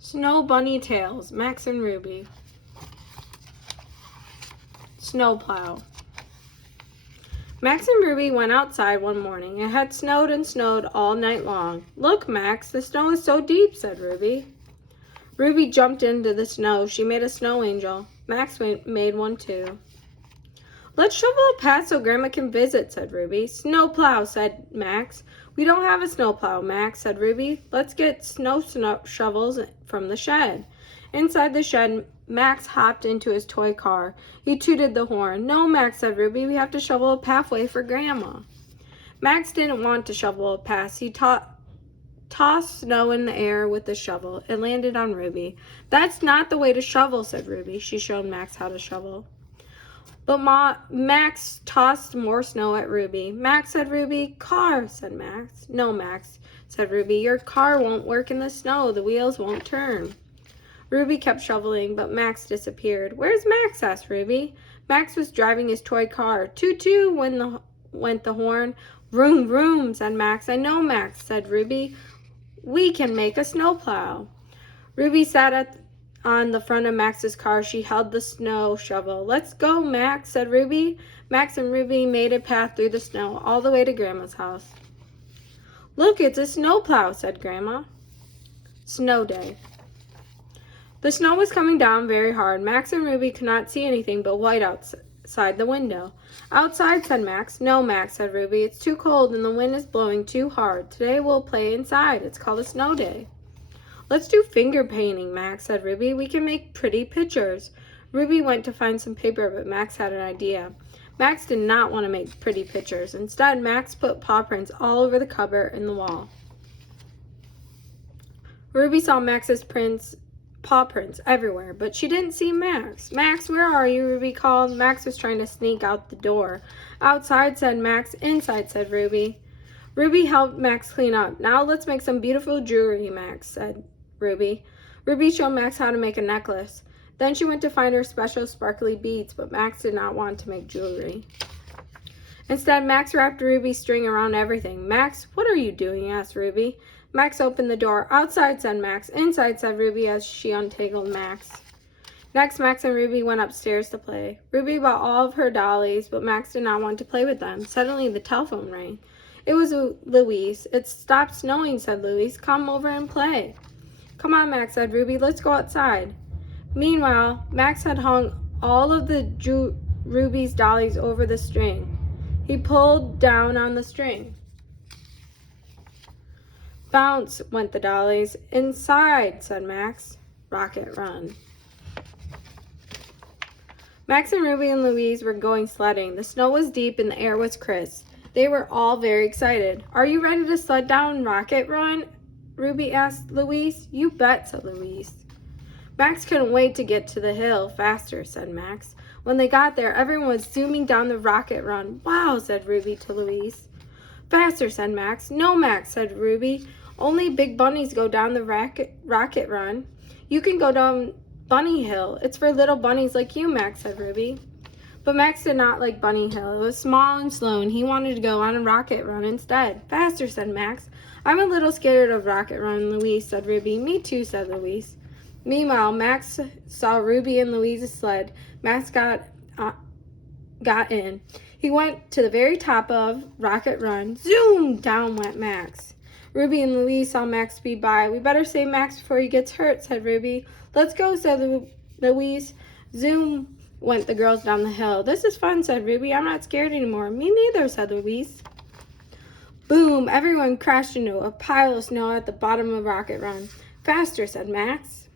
Snow bunny tails, Max and Ruby. Snowplow. Max and Ruby went outside one morning. It had snowed and snowed all night long. "Look, Max, the snow is so deep," said Ruby. Ruby jumped into the snow. She made a snow angel. Max made one too. "Let's shovel a path so Grandma can visit," said Ruby. "Snowplow," said Max. "We don't have a snowplow, Max," said Ruby. "Let's get snow shovels from the shed." Inside the shed, Max hopped into his toy car. He tooted the horn. "No, Max," said Ruby. "We have to shovel a pathway for Grandma." Max didn't want to shovel a path. He tossed snow in the air with the shovel. It landed on Ruby. "That's not the way to shovel," said Ruby. She showed Max how to shovel. But Max tossed more snow at Ruby. "Max," said Ruby. "Car," said Max. "No, Max," said Ruby. "Your car won't work in the snow. The wheels won't turn." Ruby kept shoveling, but Max disappeared. "Where's Max?" asked Ruby. Max was driving his toy car. "Toot toot," went the horn. "Vroom vroom," said Max. "I know, Max," said Ruby. "We can make a snowplow." Ruby sat on the front of Max's car. She held the snow shovel. "Let's go, Max," said Ruby. Max and Ruby made a path through the snow all the way to Grandma's house. "Look, it's a snowplow," said Grandma. Snow day. The snow was coming down very hard. Max and Ruby could not see anything but white outside the window. "Outside," said Max. "No, Max," said Ruby. "It's too cold and the wind is blowing too hard. Today we'll play inside. It's called a snow day." "Let's do finger painting," Max said. "Ruby, we can make pretty pictures." Ruby went to find some paper, but Max had an idea. Max did not want to make pretty pictures. Instead, Max put paw prints all over the cupboard and the wall. Ruby saw Max's paw prints everywhere, but she didn't see Max. "Max, where are you?" Ruby called. Max was trying to sneak out the door. "Outside," said Max. "Inside," said Ruby. Ruby helped Max clean up. "Now let's make some beautiful jewelry," Max said. Ruby showed Max how to make a necklace. Then she went to find her special sparkly beads, but Max did not want to make jewelry. Instead, Max wrapped Ruby's string around everything. "Max, what are you doing?" asked Ruby. Max opened the door. "Outside," said Max. "Inside," said Ruby as she untangled Max. Next, Max and Ruby went upstairs to play. Ruby bought all of her dollies, but Max did not want to play with them. Suddenly, the telephone rang. It was Louise. "It stopped snowing," said Louise. "Come over and play." "Come on, Max," said Ruby. "Let's go outside." Meanwhile, Max had hung all of Ruby's dollies over the string. He pulled down on the string. "Bounce," went the dollies. "Inside," said Max. "Rocket, run." Max and Ruby and Louise were going sledding. The snow was deep and the air was crisp. They were all very excited. "Are you ready to sled down Rocket Run?" Ruby asked Louise. "You bet," said Louise. Max couldn't wait to get to the hill. "Faster," said Max. When they got there, everyone was zooming down the Rocket Run. "Wow," said Ruby to Louise. "Faster," said Max. "No, Max," said Ruby. "Only big bunnies go down the Rocket Run. You can go down Bunny Hill. It's for little bunnies like you," Max said. Ruby. But Max did not like Bunny Hill. It was small and slow, and he wanted to go on a Rocket Run instead. "Faster," said Max. "I'm a little scared of Rocket Run," Louise said. Ruby. "Me too," said Louise. Meanwhile, Max saw Ruby and Louise's sled. Max got in. He went to the very top of Rocket Run. Zoom! Down went Max. Ruby and Louise saw Max speed by. "We better save Max before he gets hurt," said Ruby. "Let's go," said Louise. Zoom went the girls down the hill. "This is fun," said Ruby. "I'm not scared anymore." "Me neither," said Louise. Boom! Everyone crashed into a pile of snow at the bottom of Rocket Run. "Faster," said Max.